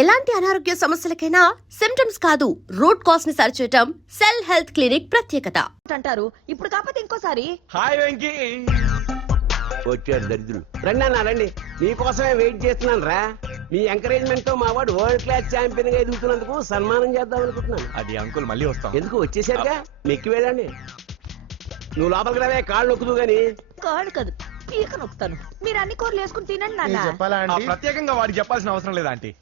ఎలాంటి అనారోగ్య సమస్యలకైనా సిమ్టమ్స్ కాదు రూట్ కాజ్ ని సరిచేయటం సెల్ హెల్త్ క్లినిక్ ప్రత్యేకత అంటారు. ఇప్పుడు కాకపోతే ఇంకోసారి. హాయ్ వెంకీ. వచ్చారు దరిద్రులు. రండి అన్న రండి, మీకోసమే వెయిట్ చేస్తున్నాను రా. మీ ఎంకరేజ్మెంట్ తో మా వాడు వరల్డ్ క్లాస్ ఛాంపియన్ గా ఎదుగుతున్నందుకు సన్మానం చేద్దాం అనుకుంటున్నాను. అది అంకుల్ మళ్ళీ వస్తాం. ఎందుకు వచ్చేసారుగా, మెక్కి వెళ్ళండి. నువ్వు లోపలికి రావే, కాళ్ళు నొక్కుదు గాని. కాడు కాదు, పీక నొక్కుతాను. మీరు అన్ని కూరలు వేసుకుని తినండి నాన్న. చెప్పాలా ప్రత్యేకంగా వాడికి చెప్పాల్సిన అవసరం లేదా ఆంటీ?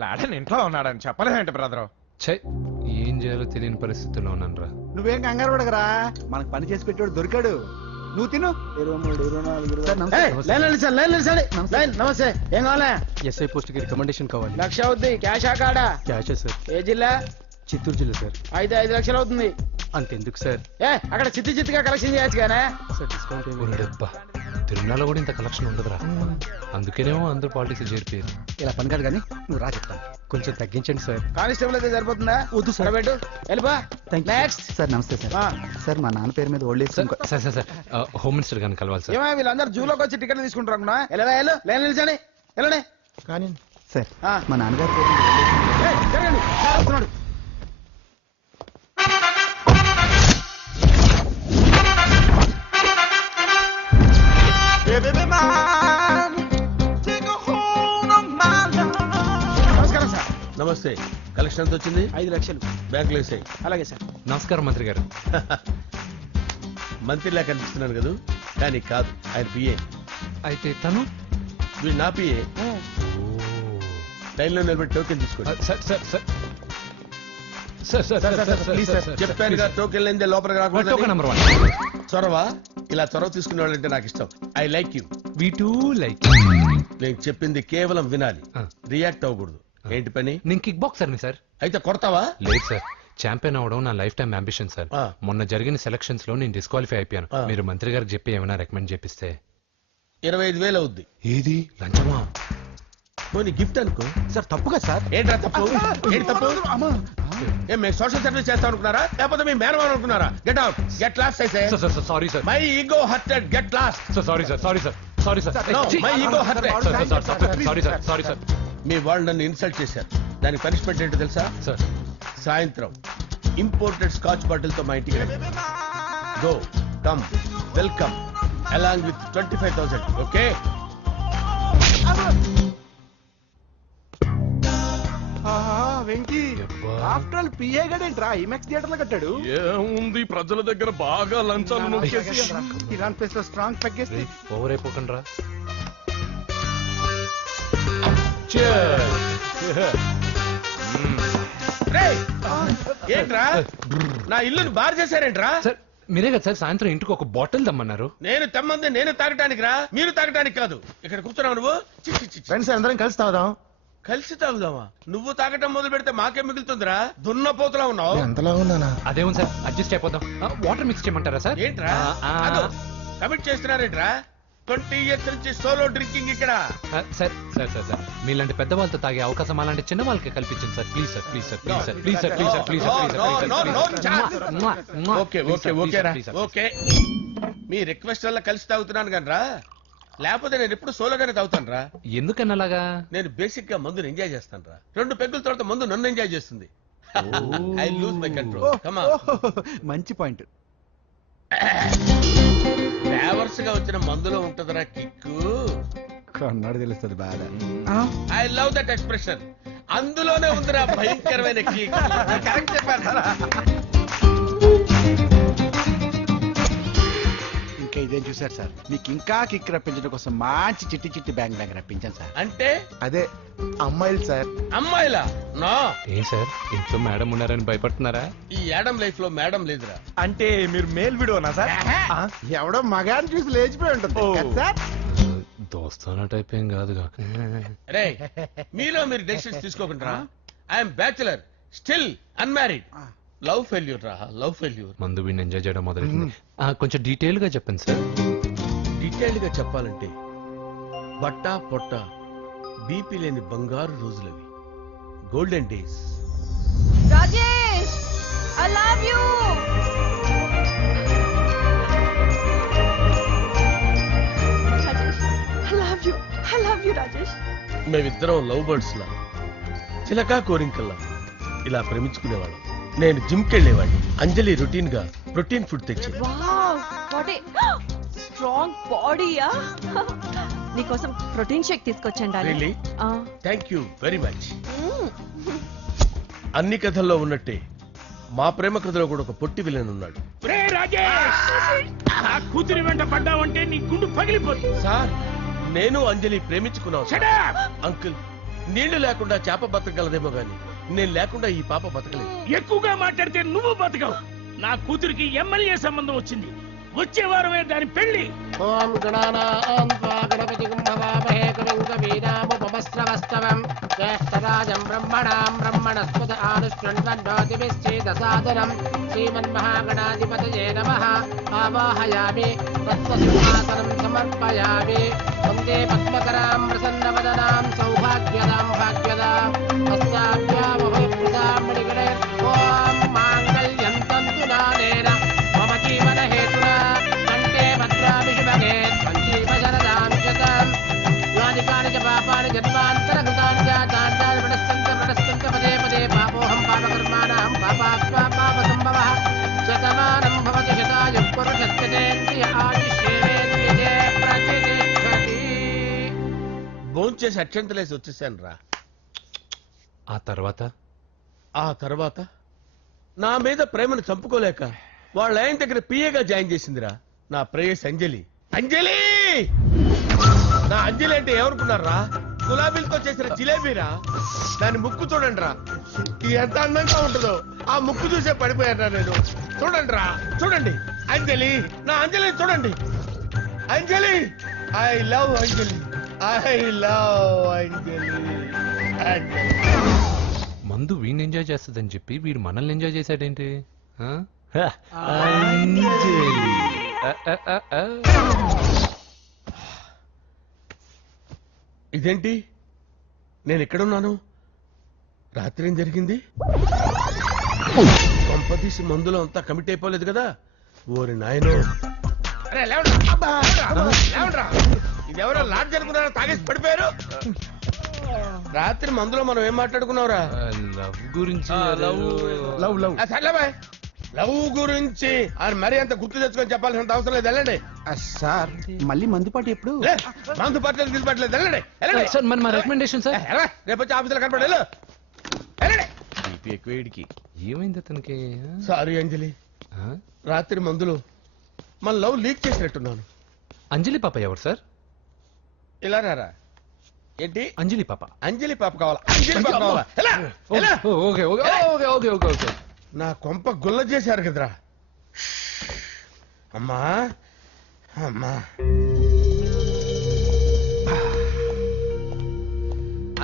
లాడన్ ఇంట్లో ఉన్నాడని చెప్పలేదంటే బ్రదర్. ఏం చేయాలో తెలియని పరిస్థితుల్లో ఉన్నాను రా. నువ్వేం కంగారు పడగరా, మనకు పని చేసి పెట్టాడు దొరికాడు. నువ్వు తిను. 23, 24, నమస్తే. ఏం కావాలా? ఎస్ఐ పోస్ట్ కి రికమెండేషన్ కావాలి. 1,00,000 అవుద్ది. క్యాషా కాడా? క్యాషే సార్. ఏ జిల్లా? చిత్తూరు జిల్లా సార్. 5 లక్షలు అవుతుంది. అంతెందుకు సార్? అక్కడ చిత్తుగా కలెక్షన్ చేయొచ్చు కానీ సార్ డిస్కౌంట్. తిరుమలలో కూడా ఇంత కలెక్షన్ ఉండదురా, అందుకేనేమో అందరూ పాలిటిక్స్ చేరిపోయారు. ఇలా పని కాదు కానీ నువ్వు రా చెప్తాను. కొంచెం తగ్గించండి సార్. కానిస్టేబుల్ అయితే సరిపోతుందా? వద్దు సార్. పెట్టు, వెళ్ళిపా. నెక్స్ట్. సార్ నమస్తే సార్. సార్ మా నాన్న పేరు మీద old age sir sir sir sir home minister గారిని కలవాలి సార్. ఏమో వీళ్ళందరూ జూలోకి వచ్చి టికెట్ తీసుకుంటారు అనుకున్నా. వెళ్ళవా, లైన్ నిలిచండి, వెళ్ళండి. కానీ సార్ మా నాన్నగారి పేరు మీద జరగండి, వస్తున్నాడు. నమస్కారం సార్. నమస్తే. కలెక్షన్ ఎంత వచ్చింది? 5 లక్షలు. బ్యాంకులో వేసాయి. అలాగే సార్. నమస్కారం మంత్రి గారు. మంత్రిలా కనిపిస్తున్నాను కదా, కానీ కాదు, ఆయన పిఏ. అయితే తను వీడు నా పిఏ. లైన్లో నిలబెట్టి టోకెన్ తీసుకోండి. Sir sir sir sir please sir. చెప్పానుగా, టోకెన్ లేనిదే లోపలికి టోకెన్ రాకూడదు. నెంబర్ 1. చొరవ, ఇలా చొరవ తీసుకునే వాళ్ళంటే నాకు ఇష్టం. I like you. We two like. నేను చెప్పింది కేవలం వినాలి, రియాక్ట్ అవ్వకూడదు. ఏంటి పని? నేను కిక్ బాక్సర్ని సార్. అయితే కొడతావా? లేదు సార్, ఛాంపియన్ అవడం నా లైఫ్ టైం అంబిషన్ సార్. ఆ. మొన్న జరిగిన సెలక్షన్స్ లో నేను డిస్క్వాలిఫై అయిపోయాను. ఆ. మీరు మంత్రి గారికి చెప్పి ఏమైనా రికమెండ్ చేపిస్తే. 25,000 అవుద్ది. ఏది లంచమా? పోనీ గిఫ్ట్ అనుకో. సార్ తప్పుగా సార్. ఏంట్రా తప్పు? ఏంటి తప్పు? ఏం మేము సోషల్ సర్వీస్ చేస్తాం అనుకున్నారా, లేకపోతే మీ మేనమాన్ అనుకున్నారా? Get out, get lost. అయితే sorry sir. My ego hurted, get lost. Sorry sir. Sorry sir. Sorry sir. No, my ego hurt. Sorry sir. Sorry sir. మీ వాళ్ళు నన్ను ఇన్సల్ట్ చేశారు. దానికి పనిష్మెంట్ ఏంటో తెలుసా? సార్ సాయంత్రం ఇంపోర్టెడ్ స్కాచ్ బాటిల్ తో మా ఇంటికి రండి. Go, come, welcome along with 25,000. Okay? Venky after all PA గడేంట్రా ఇమెక్స్ థియేటర్ లో కట్టాడు. ఏముంది, ప్రజల దగ్గర బాగా లంచాలు నొక్కేసి ఇరాన్ ప్లేస్ లో స్ట్రాంగ్ తగ్గేస్తే ఓవర్ అయిపోకండి రా. రేయ్, ఏంట్రా నా ఇల్లుని బార్ చేశారేంట్రా? సార్ మీరే కదా సార్ సాయంత్రం ఇంటికి ఒక బాటిల్ దమ్మన్నారు. నేను తెమ్మంది నేను తాగటానికి రా, మీరు తాగటానికి కాదు. ఇక్కడ కూర్చున్నావు నువ్వు. చి, చి, చి, చి. ఫ్రెండ్స్ అందరం కలిసి తాగుదాం. కలిసి తాగుదామా? నువ్వు తాగటం మొదలు పెడితే మాకేం మిగులుతుందిరా? దున్నపోతులా ఉన్నావు. ఎంతలా ఉన్నానా? అదేమో సార్, అడ్జస్ట్ అయిపోదాం. వాటర్ మిక్స్ చేయమంటారా సార్? ఏంట్రా కమిట్ చేస్తున్నారేంట్రా? 20 years నుంచి సోలో డ్రింకింగ్ ఇక్కడ. సార్ సార్ సార్ సార్ మీలాంటి పెద్ద వాళ్ళతో తాగే అవకాశం అలాంటి చిన్న వాళ్ళకి కల్పించండి sir. Please sir, please sir, please sir, please sir, please sir, please sir, please sir. Okay okay ఓకేరా, ఓకే. మీ రిక్వెస్ట్ వల్ల కలిసి తాగుతున్నాను కానీ రా, లేకపోతే నేను ఎప్పుడు సోలోగానే తాగుతాను రా. ఎందుకన్నా అలాగా? నేను బేసిక్ గా మందుని ఎంజాయ్ చేస్తాను రా. 2 పెగ్గుల తర్వాత మందు నన్ను ఎంజాయ్ చేస్తుంది. I lose my control. Come on. మంచి పాయింట్. ఫ్లేవర్స్ గా వచ్చిన మందులో ఉంటదరా కిక్కు. కన్నాడు తెలుస్తుంది బాగా. I love that expression. అందులోనే ఉందిరా భయంకరమైన కిక్. కరెక్ట్ చెప్పారా? ఇంకా ఇదేం చూసారు సార్, మీకు ఇంకా కిక్ రప్పించడం కోసం మంచి చిట్టి చిట్టి బ్యాంగ్ రప్పించాను సార్. అంటే అదే అమ్మాయిలు సార్. అమ్మాయిలా? నా ఏం సార్ ఇంట్లో మేడం ఉన్నారని భయపడుతున్నారా? ఈ యాడమ్ లైఫ్ లో మేడం లేదురా. అంటే మీరు మేల్ విడోనా సార్? ఎవడో మగాన్ని చూసి లేచిపోయి ఉంటుంది కదా సార్. దోస్తానా టైప్ ఏం కాదుగా. రే, మీలో మీరు డెసిషన్స్ తీసుకోకుండా. I'm bachelor, still unmarried. Love failure రా, లవ్ ఫెయిల్యూర్. మందు వీడిని ఎంజాయ్ చేయడం మొదలైంది. కొంచెం డీటెయిల్ గా చెప్పండి సార్. డీటెయిల్డ్ గా చెప్పాలంటే బట్టా పొట్ట బీపీ లేని బంగారు రోజులవి, golden days. Rajesh, I love you. Rajesh, I love you. I love you, Rajesh. మేమిద్దరం లవ్ బర్డ్స్ లా చిలకా కోరింకల్లా ఇలా ప్రేమించుకునేవాళ్ళం. నేను జిమ్కి వెళ్ళేవాడిని. అంజలి రొటీన్ గా ప్రోటీన్ ఫుడ్ తెచ్చి వావ్ వాట్ ఏ స్ట్రాంగ్ బాడీయా. నీకోసం ప్రోటీన్ షేక్ తీసుకొచ్చండి. Really thank you very much. అన్ని కథల్లో ఉన్నట్టే మా ప్రేమ కథలో కూడా ఒక పొట్టి విలన్ ఉన్నాడు. కూతురి వెంట పడ్డావంటే నీ గుండు పగిలిపోతుంది. సార్ నేను అంజలి ప్రేమించుకున్నాను సార్. అంకుల్ నీళ్లు లేకుండా చేప బతకగలదేమో గాని నేను లేకుండా ఈ పాప బతకలేదు. ఎక్కువగా మాట్లాడితే నువ్వు బతకవు. నా కూతురికి ఎమ్మెల్యే సంబంధం వచ్చింది. వచ్చే వారమే దాని పెళ్లి. ఓం గణానాం త్వా గణపతిం భవామహే కవిం కవీనాముపమస్రవస్తవం జ్యేష్ఠరాజం బ్రహ్మణాం బ్రహ్మణస్పద ఆనుష్ణ్వన్నోతిభిశ్చేదసాదనం శ్రీమన్మహాగణాధిపతయే నమః. ఆవాహయామి తత్వసింహాసనం సమర్పయామి. వందే పద్మకరాం ప్రసన్నవదనాం సౌభాగ్యదాం భాగ్యదాం హస్తాభ్యామభయప్రదాం మణిగణే. ఓం మాంగళ్యం తంతు నానేన మమ జీవన హేతునా కంఠే భద్రామి శుభగే సంజీవ శరదాం శతం. యాని కాని చ పాపాని జన్మాంతరకృతాని జాతాని ప్రణశ్యంత పదే పదే పాపోహం పాపకర్మాణం పాపాత్మా పాపసంభవః. శతమానం భవతి శతాయుః పురుషస్యేంద్రియ ఆయుష్యేంద్రియే ప్రతిష్టతి. భోంచేసి అక్షంతలేసి వచ్చేసాను రా. ఆ ఆ తర్వాత నా మీద ప్రేమను చంపుకోలేక వాళ్ళ ఆయన దగ్గర పిఏగా జాయిన్ చేసిందిరా నా ప్రేయస్ అంజలి. అంజలి నా అంజలి అంటే ఏమనుకున్నారా? గులాబీలతో చేసిన జిలేబీరా. దాని ముక్కు చూడండి రా ఎంత అందంగా ఉంటుందో. ఆ ముక్కు చూసే పడిపోయారా నేను. చూడండి రా చూడండి అంజలి నా అంజలి చూడండి. Anjali I love Anjali I love Anjali. మందు వీడిని ఎంజాయ్ చేస్తుందని చెప్పి వీడు మనల్ని ఎంజాయ్ చేశాడేంటి? ఆ? ఇదేంటి నేను ఎక్కడున్నాను? రాత్రి ఏం జరిగింది? కొంపదీసి మందులో అంతా కమిట్ అయిపోలేదు కదా? ఓరి నాయనో. ఇదెవరో లాడ్జ్ అనుకున్నారా? తాగేసి పడిపోయారు. రాత్రి మందులో మనం ఏం మాట్లాడుకున్నావురా? లవ్ గురించి. లవ్ గురించి అని మరీ అంత గుర్తు తెచ్చుకొని చెప్పాల్సినంత అవసరం లేదు. వెళ్ళండి సార్ మళ్ళీ మందుపాటి ఎప్పుడు? మందు పట్టలేదు గిలిపట్టలేదు. వెళ్ళండి వెళ్ళండి. సార్ మన రికమెండేషన్ సార్. రేపు వచ్చి ఆఫీసులో కనపడి వెళ్ళండి. ఎక్కువేడికి ఏమైంది అతనికి? సారీ అంజలి. రాత్రి మందులో మన లవ్ లీక్ చేసినట్టున్నాను. అంజలి పాప ఎవరు సార్? ఇలా రారా. ఏంటి అంజలి పాప? అంజలి పాప కావాలా? అంజలి పాప కావాలా? ఎలా? ఎలా? Okay okay okay okay okay okay. నా కొంప గుల్ల చేశారు కదరా. అమ్మా అమ్మా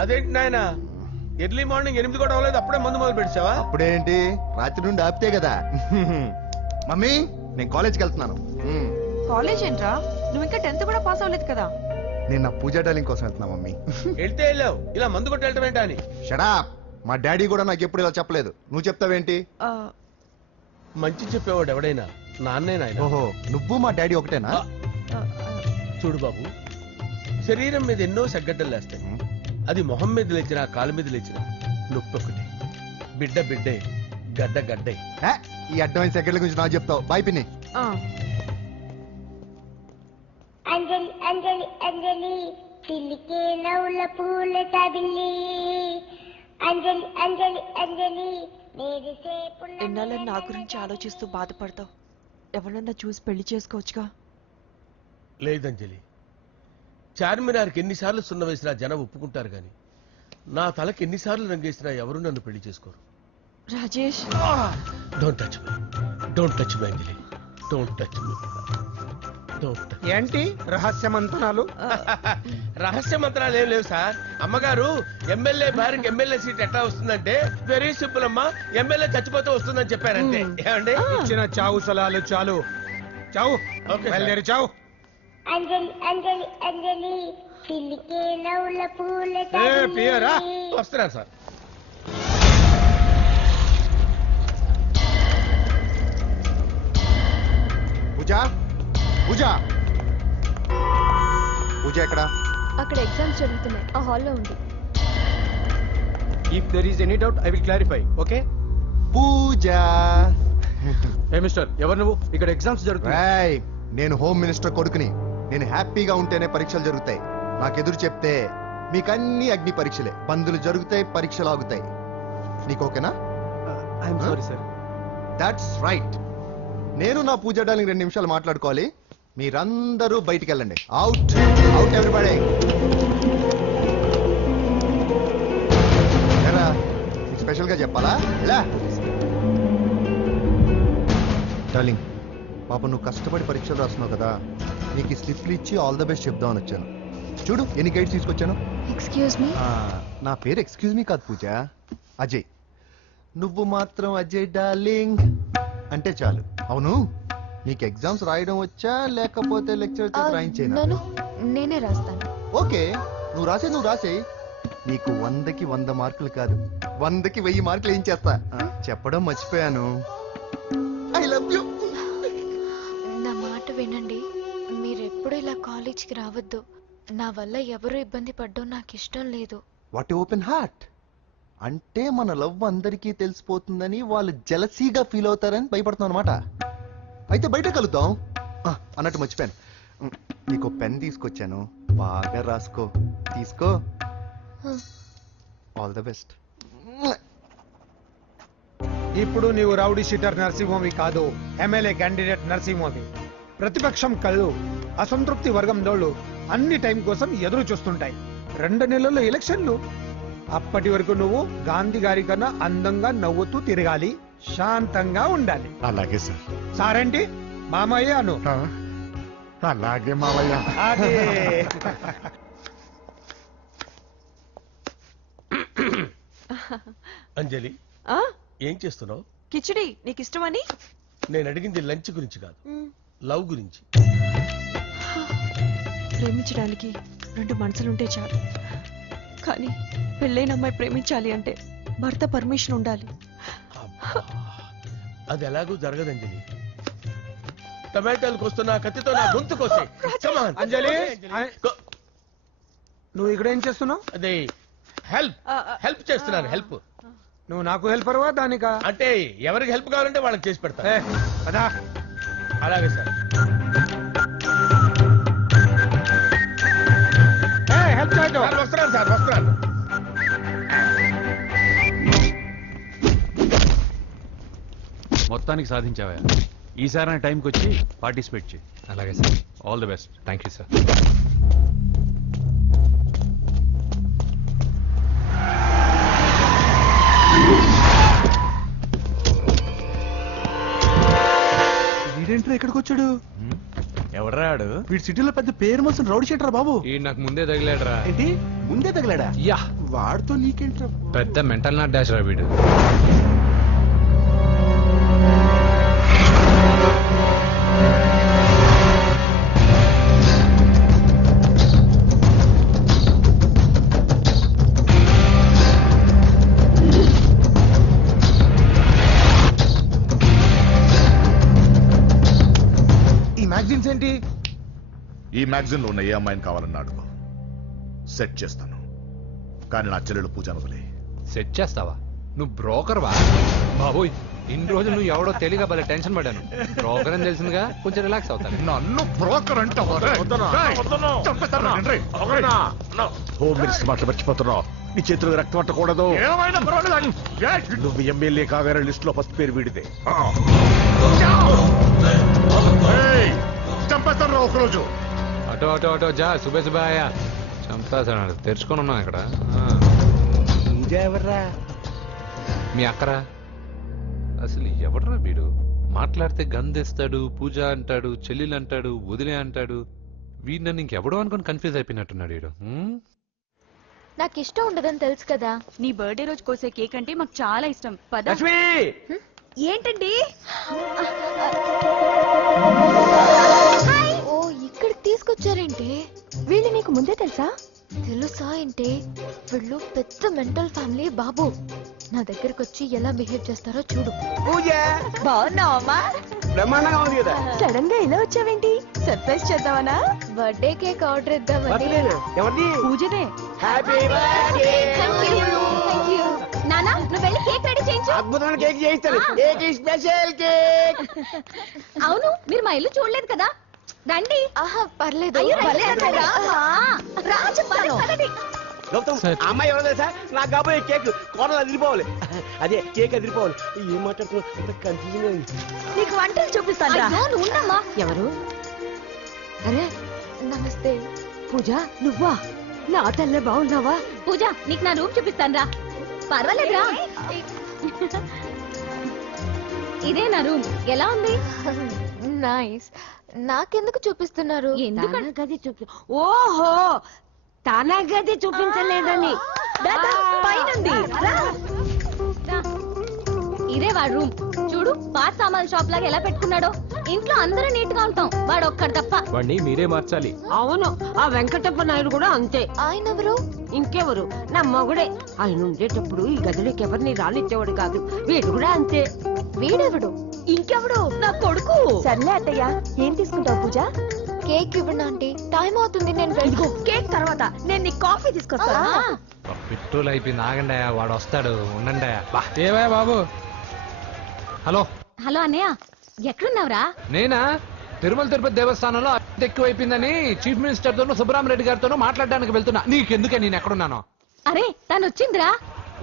అదేంటి నాయన ఎర్లీ మార్నింగ్ 8 కూడా అవ్వలేదు అప్పుడే మందు మొదలు పెడిచావా? అప్పుడేంటి రాత్రి నుండి ఆపితే కదా. మమ్మీ నేను కాలేజ్కి వెళ్తున్నాను. కాలేజ్ ఏంట్రా? నువ్వు ఇంకా 10th కూడా పాస్ అవ్వలేదు కదా. నేను నా పూజా డాలింగ్ కోసం వెళ్తున్నా మమ్మీ. వెళ్తే వెళ్ళావు ఇలా మందు కొట్టి వెళ్ళటం ఏంటా అని. షడాప్. మా డాడీ కూడా నాకు ఎప్పుడు ఇలా చెప్పలేదు. నువ్వు చెప్తావేంటి? ఆ, మంచి చెప్పేవాడు ఎవడైనా నాన్నే నాయన. ఓహో నువ్వు మా డాడీ ఒకటేనా? ఆ, చూడు బాబు శరీరం మీద ఎన్నో సగ్గడ్డలు లేస్తాయి. అది మొహం మీద లేచినా కాలు మీద లేచినా నొప్పి ఒకటి. బిడ్డ బిడ్డే గడ్డ గడ్డే. ఈ అడ్వాన్స్ సెకండ్ల గురించి నాకు చెప్తావు. బాయ్ పిన్ని. ఆ. అంజలి అంజలి అంజలి పిల్లికే నవ్వుల పూల తబిల్లి అంజలి అంజలి అంజలి మెరిసే ఎన్నాళ్ళ నా గురించి ఆలోచిస్తూ బాధపడతావు. ఎవరన్నా చూసి పెళ్లి చేసుకోవచ్చుగా. లేదంజలి చార్మినార్కి ఎన్నిసార్లు సున్న వేసినా జనం ఒప్పుకుంటారు గాని నా తలకి ఎన్నిసార్లు రంగేసినా ఎవరు నన్ను పెళ్లి చేసుకోరు. Rajesh don't touch me. Don't touch me Anjali. Don't touch me. ఏంటి రహస్య మంత్రాలు? రహస్య మంత్రాలు ఏం లేవు సార్. అమ్మగారు ఎమ్మెల్యే భార్యకి ఎమ్మెల్యే సీట్ ఎట్లా వస్తుందంటే వెరీ సింపుల్ అమ్మా. ఎమ్మెల్యే చచ్చిపోతే వస్తుందని చెప్పారంటే. ఏమండి ఇచ్చిన చావు సలాలు చాలు. చావు బయలుదేరి చావు. అంజలి అంజలి అంజలి పిల్లికే నవ్వుల పూల పియరా వస్తున్నారు సార్. పూజ పూజ పూజ ఎక్కడ? అక్కడ ఎగ్జామ్స్ జరుగుతున్నాయి. ఆ హాల్లో ఉంది. If there is any doubt I will clarify. Okay Pooja. ఏ మిస్టర్, ఎవరు నువ్వు? ఇక్కడ ఎగ్జామ్స్ జరుగుతున్నాయి. రాయ్, నేను హోమ్ మినిస్టర్ కొడుకుని. నేను హ్యాపీగా ఉంటేనే పరీక్షలు జరుగుతాయి. నాకెదురు చెప్తే మీకన్నీ అగ్ని పరీక్షలే. బందులు జరుగుతాయి, పరీక్షలు ఆగుతాయి. నీకు ఓకేనా? I'm sorry sir. That's right. నేను నా పూజ డార్లింగ్ 2 నిమిషాలు మాట్లాడుకోవాలి. మీరందరూ బయటికి వెళ్ళండి. Out out everybody. స్పెషల్ గా చెప్పాలా? ఇలా డార్లింగ్, పాప నువ్వు కష్టపడి పరీక్షలు రాస్తున్నావు కదా, నీకు ఈ స్లిప్లు ఇచ్చి ఆల్ ద బెస్ట్ చెప్దామని వచ్చాను. చూడు ఎన్ని గైడ్స్ తీసుకొచ్చాను. Excuse me. నా పేరు ఎక్స్క్యూజ్ మీ కాదు పూజ, అజయ్. నువ్వు మాత్రం అజయ్ డార్లింగ్ అంటే చాలు. అవును, నీకు ఎగ్జామ్స్ రాయడం వచ్చా లేకపోతే లెక్చర్ రాయించేనా? నేనే రాస్తాను. ఓకే, నువ్వు రాసేయి. నీకు 100కి 100 మార్కులు కాదు, 100కి 1000 మార్కులు ఏం చేస్తా. చెప్పడం మర్చిపోయాను, ఐ లవ్ యూ. నా మాట వినండి. మీరెప్పుడు ఇలా కాలేజ్కి రావద్దు. నా వల్ల ఎవరు ఇబ్బంది పడ్డం నాకు ఇష్టం లేదు. What open heart. అంటే మన లవ్ అందరికీ తెలిసిపోతుందని వాళ్ళు జలసీగా ఫీల్ అవుతారని భయపడుతున్నాం అనమాట. అయితే బయట కలుద్దాం. అన్నట్టు మర్చిపోయాను, నీకు పెన్ తీసుకొచ్చాను, బాగా రాసుకో. తీసుకో. All the best. ఇప్పుడు నీవు రౌడీ షీటర్ నరసింహవి కాదు, ఎమ్మెల్యే క్యాండిడేట్ నరసింహవి. ప్రతిపక్షం కళ్ళు, అసంతృప్తి వర్గం దోళ్ళు అన్ని టైం కోసం ఎదురు చూస్తుంటాయి. 2 నెలల్లో ఎలక్షన్లు. అప్పటి వరకు నువ్వు గాంధీ గారి కన్నా అందంగా నవ్వుతూ తిరగాలి, శాంతంగా ఉండాలి. అలాగే సార్. సారేంటి మామయ్య అను. అలాగే మావయ్య. అదే. అంజలి, ఏం చేస్తున్నావు? కిచిడి నీకు ఇష్టమని. నేను అడిగింది లంచ్ గురించి కాదు, లవ్ గురించి. ప్రేమించడానికి 2 మనసులుంటే చాలు, కానీ పెళ్ళైన అమ్మాయి ప్రేమించాలి అంటే భర్త పర్మిషన్ ఉండాలి. అది ఎలాగూ జరగదు అంజలి. టమాటాలు కోస్తున్నా కత్తితో నా గొంతు కోసే. అంజలి, నువ్వు ఇక్కడ ఏం చేస్తున్నావు? అదే హెల్ప్ చేస్తున్నాను. హెల్ప్. నువ్వు నాకు హెల్పర్వా దానికా? అంటే ఎవరికి హెల్ప్ కావాలంటే వాళ్ళకి చేసి పెడతా. అదా. అలాగే సార్. హెల్ప్ చేయడం. వస్తున్నాను సార్, వస్తున్నాను. మొత్తానికి సాధించావా? ఈసారి టైంకి వచ్చి పార్టిసిపేట్ చేయి. అలాగే sir. All the best. Thank you sir. వీడేంట్రా ఎక్కడికి వచ్చాడు? ఎవడ్రాడు? వీడి సిటీలో పెద్ద పేరు మోసిన రౌడీ షీటర్ బాబు. ఈ నాకు ముందే తగిలాడరా. ఏంటి ముందే తగిలాడా? యా, వాడితో నీకేంట్రా? పెద్ద మెంటల్ నాట్ డాష్ రా వీడు. ఏంటి? ఈ మ్యాగజైన్ లో ఉన్న ఏ అమ్మాయిని కావాలన్నా అడుగు, సెట్ చేస్తాను. కానీ నా చెల్లెలు పూజను వదిలే. సెట్ చేస్తావా? నువ్వు బ్రోకర్ వా? బాబోయ్, ఇన్ని రోజులు నువ్వు ఎవడో తెలియక భలే టెన్షన్ పడ్డాను. బ్రోకర్ అని తెలిసిందిగా కొంచెం రిలాక్స్ అవుతాను. నన్ను బ్రోకర్ అంటావా? హోమ్ మినిస్టర్ మాటలు మర్చిపోతున్నావు. నీ చేతులకు రక్తం పట్టకూడదు. నువ్వు ఎమ్మెల్యే కాగానే లిస్ట్ లో ఫస్ట్ పేరు వీడితే చంపేస్తాను ఒకరోజు. అటో అటో అటో జా. సుబే సుబాయా చంపేస్తాడు. తెరుచుకొని ఉన్నాను ఇక్కడ. ఎవర్రా? మీ అక్కరా? అసలు ఎవడరా వీడు? మాట్లాడితే గంధేస్తాడు, పూజ అంటాడు, చెల్లెలు అంటాడు, వదిలే అంటాడు. వీడు నన్ను ఇంకెవడో అనుకుని కన్ఫ్యూజ్ అయిపోయినట్టున్నాడు వీడు. నాకు ఇష్టం ఉండదని తెలుసు కదా. నీ బర్త్డే రోజు కోసే కేక్ అంటే మాకు చాలా ఇష్టం. పద. ఏంటండి? ఓ, ఇక్కడికి తీసుకొచ్చారేంటి? వీళ్ళు నీకు ముందే తెలుసా? తెలుసా ఏంటి? వీళ్ళు పెద్ద మెంటల్ ఫ్యామిలీ బాబు. నా దగ్గరకు వచ్చి ఎలా బిహేవ్ చేస్తారో చూడు. బాగున్నావమ్మా? బ్రహ్మాండంగా ఉంది కదా. సడన్ గా ఇలా వచ్చావేంటి? సర్ప్రైజ్ చేద్దామనా? బర్త్డే కేక్ ఆర్డర్ ఇద్దామని. ఎవరిది? పూజనే. Happy birthday. Thank you. అద్భుతమైన కేక్ చేయిస్తాను. Cake special cake. అవును మీరు మా ఇల్లు చూడలేదు కదా, రండి. ఆహా పర్లేదు అయ్యో, రండి. గౌతమ్ ఆ అమ్మాయి ఎవరో తెలుసా? నాకు కాబోయే కేక్ కోడలు అదిరిపోవాలి. అదే కేక్ అదిరిపోవాలి. ఏం మాట్లాడుతున్నావు? అంత కన్ఫ్యూజన్ అయింది. నీకు వంటలు చూపిస్తాను. ఉండమ్మా. ఎవరు? అరే నమస్తే. పూజ నువ్వా? నా తల్లే బాగున్నావా? పూజ నీకు నా రూమ్ చూపిస్తాను రా. పర్వాలేదురా. ఇదే నా రూమ్. ఎలా ఉంది? నైస్. నాకెందుకు చూపిస్తున్నారు? ఎందుకంటే గది చూపి. ఓహో తన గది చూపించలేదని పైనుంది. ఇదే వాడు రూమ్. చూడు పాత సామాన్ షాప్ లాగా ఎలా పెట్టుకున్నాడో. ఇంట్లో అందరూ నీట్ గా ఉంటాం, వాడు ఒక్కడు తప్ప. వాడిని మీరే మార్చాలి. అవును, ఆ వెంకటప్ప నాయుడు కూడా అంతే. ఆయన ఎవరు? ఇంకెవరు, నా మొగుడే. ఆయన ఉండేటప్పుడు ఈ గదిలోకి ఎవరిని రానిచ్చేవాడు కాదు. వీడు కూడా అంతే. వీడెవడు? ఇంకెవడు, నా కొడుకు. సర్లే అత్తయ్య, ఏం తీసుకుంటావు పూజ? కేక్ ఇవ్వండి ఆంటీ, టైం అవుతుంది. నేను ఇదిగో కేక్ తర్వాత నేను నీ కాఫీ తీసుకొస్తాను. పెట్రోల్ అయిపోయింది, ఆగండి, వాడు వస్తాడు, ఉండండి. ఏవా బాబు? హలో హలో అన్నయ్య, ఎక్కడున్నావురా? నేనా తిరుమల తిరుపతి దేవస్థానంలో అత్యంత ఎక్కువైపోయిందని చీఫ్ మినిస్టర్ తోనూ సుబ్బరామరెడ్డి గారితోనూ మాట్లాడడానికి వెళ్తున్నా. నీకెందుకే నేను ఎక్కడున్నాను? అరే తను వచ్చిందిరా.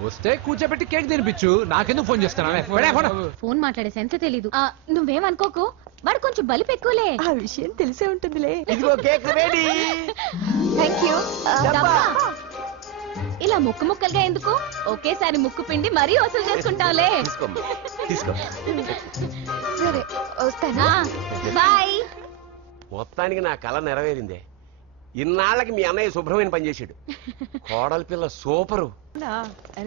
వస్తే కూర్చోబెట్టి కేక్ తినిపించు, నాకెందుకు ఫోన్ చేస్తాను? ఫోన్ మాట్లాడే సెన్స్ తెలీదు. నువ్వేమనుకోకు, వాడు కొంచెం బలిపు ఎక్కువలే. ఆ విషయం తెలిసే ఉంటుందిలే. ఇదిగో కేక్ రెడీ. Thank you. ఇలా ముక్కు ముక్కలుగా ఎందుకు, ఒకేసారి ముక్కు పిండి మరీ వసూలు చేసుకుంటావులే. తీసుకో. సరే వస్తానా? బాయ్. మొత్తానికి నా కళ నెరవేరిందే. ఇన్నాళ్ళకి మీ అన్నయ్య శుభ్రమైన పని చేశాడు. కోడలి పిల్ల సూపరు.